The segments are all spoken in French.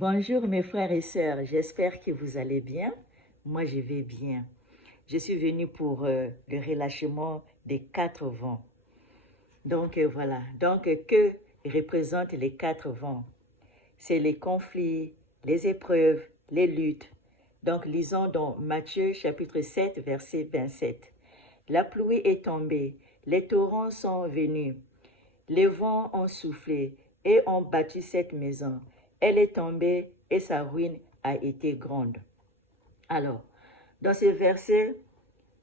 Bonjour mes frères et sœurs, j'espère que vous allez bien. Moi je vais bien. Je suis venue pour le relâchement des 4 vents. Donc voilà, que représentent les 4 vents? C'est les conflits, les épreuves, les luttes. Donc lisons dans Matthieu chapitre 7 verset 27. La pluie est tombée, les torrents sont venus, les vents ont soufflé et ont battu cette maison. Elle est tombée et sa ruine a été grande. Alors, dans ces versets,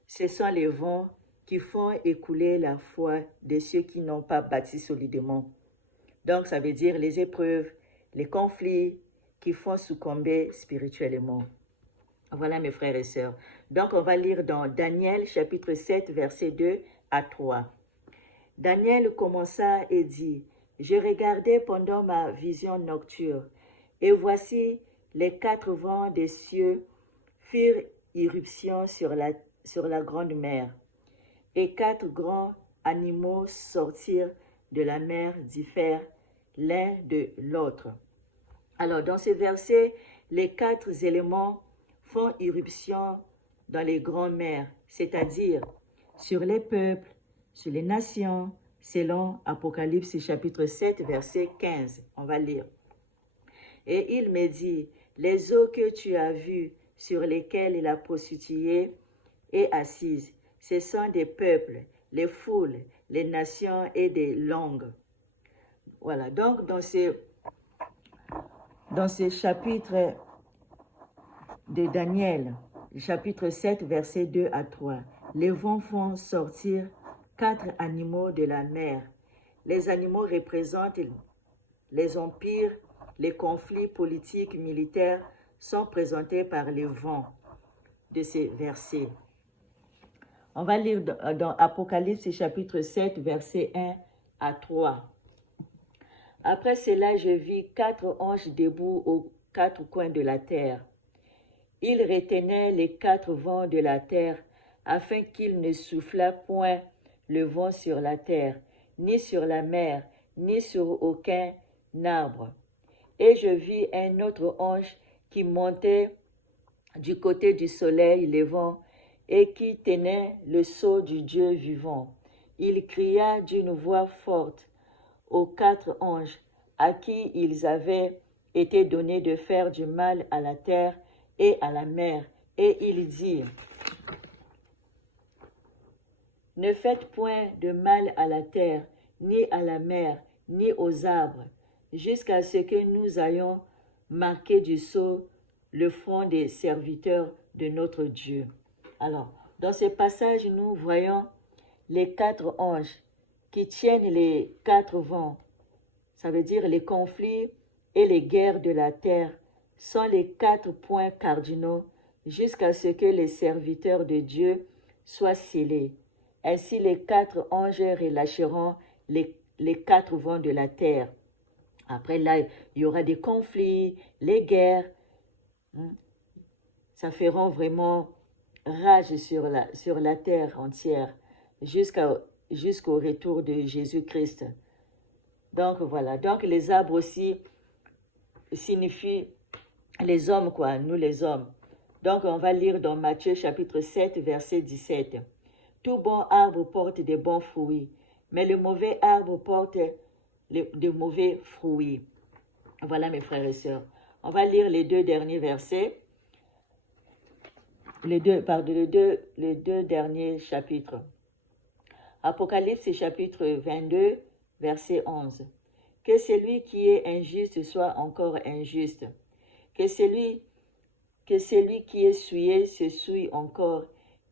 ce sont les vents qui font écouler la foi de ceux qui n'ont pas bâti solidement. Donc, ça veut dire les épreuves, les conflits qui font succomber spirituellement. Voilà mes frères et sœurs. Donc, on va lire dans Daniel chapitre 7, verset 2 à 3. Daniel commença et dit, « Je regardais pendant ma vision nocturne, et voici les 4 vents des cieux firent irruption sur la grande mer, et 4 grands animaux sortirent de la mer diffèrent l'un de l'autre. » Alors, dans ce verset, les 4 éléments font irruption dans les grandes mers, c'est-à-dire sur les peuples, sur les nations, selon Apocalypse chapitre 7, verset 15. On va lire. Et il me dit, les eaux que tu as vues sur lesquelles la prostituée est assise, ce sont des peuples, les foules, les nations et des langues. Voilà, donc dans ce chapitre de Daniel, chapitre 7, verset 2 à 3, les vents font sortir 4 animaux de la mer. Les animaux représentent les empires, les conflits politiques, militaires sont présentés par les vents de ces versets. On va lire dans Apocalypse chapitre 7, verset 1 à 3. Après cela, je vis 4 anges debout aux 4 coins de la terre. Ils retenaient les 4 vents de la terre afin qu'il ne soufflât point le vent sur la terre, ni sur la mer, ni sur aucun arbre. Et je vis un autre ange qui montait du côté du soleil levant et qui tenait le sceau du Dieu vivant. Il cria d'une voix forte aux 4 anges à qui ils avaient été donnés de faire du mal à la terre et à la mer. Et il dit, « Ne faites point de mal à la terre, ni à la mer, ni aux arbres, jusqu'à ce que nous ayons marqué du sceau le front des serviteurs de notre Dieu. » Alors, dans ce passage, nous voyons les 4 anges qui tiennent les 4 vents. Ça veut dire les conflits et les guerres de la terre sont les 4 points cardinaux jusqu'à ce que les serviteurs de Dieu soient scellés. Ainsi, les 4 anges relâcheront les 4 vents de la terre. Après, là, il y aura des conflits, les guerres. Ça fera vraiment rage sur la terre entière jusqu'au retour de Jésus-Christ. Donc, voilà. Donc, les arbres aussi signifient les hommes, quoi, nous les hommes. Donc, on va lire dans Matthieu chapitre 7, verset 17. « Tout bon arbre porte de bons fruits, mais le mauvais arbre porte de mauvais fruits. » Voilà, mes frères et sœurs. On va lire les 2 derniers versets. Les deux derniers chapitres. Apocalypse chapitre 22, verset 11. « Que celui qui est injuste soit encore injuste. Que celui qui est souillé se souille encore,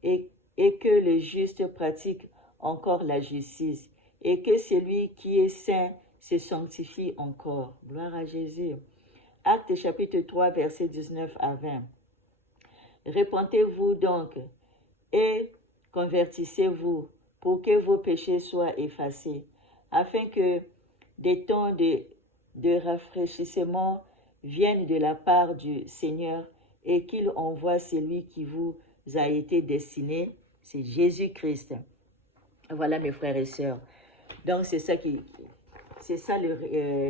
et que le juste pratique encore la justice, et que celui qui est saint se sanctifie encore. » Gloire à Jésus. Actes chapitre 3, verset 19 à 20. « Repentez-vous donc et convertissez-vous pour que vos péchés soient effacés, afin que des temps de rafraîchissement viennent de la part du Seigneur et qu'il envoie celui qui vous a été destiné, c'est Jésus-Christ. » Voilà, mes frères et sœurs. Donc, c'est ça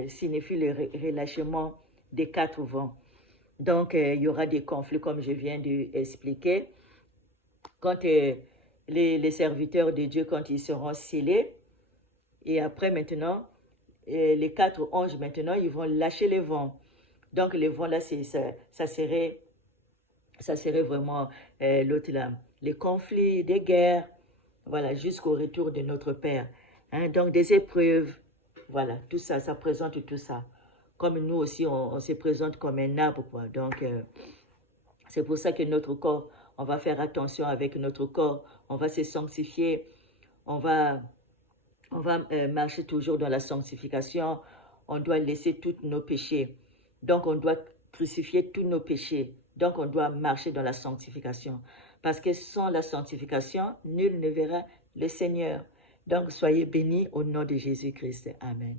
signifie le relâchement des 4 vents. Donc, il y aura des conflits, comme je viens d'expliquer. Quand les serviteurs de Dieu, quand ils seront scellés, et après maintenant, les 4 anges, maintenant, ils vont lâcher les vents. Donc, les vents là, ça serait vraiment l'autre là. Les conflits, des guerres, voilà, jusqu'au retour de notre Père. Hein, donc, des épreuves, voilà, tout ça, ça présente tout ça. Comme nous aussi, on se présente comme un arbre, quoi. Donc, c'est pour ça que notre corps, on va faire attention avec notre corps, on va se sanctifier, on va marcher toujours dans la sanctification, on doit laisser tous nos péchés. Donc, on doit crucifier tous nos péchés. Donc, on doit marcher dans la sanctification. Parce que sans la sanctification, nul ne verra le Seigneur. Donc, soyez bénis au nom de Jésus-Christ. Amen.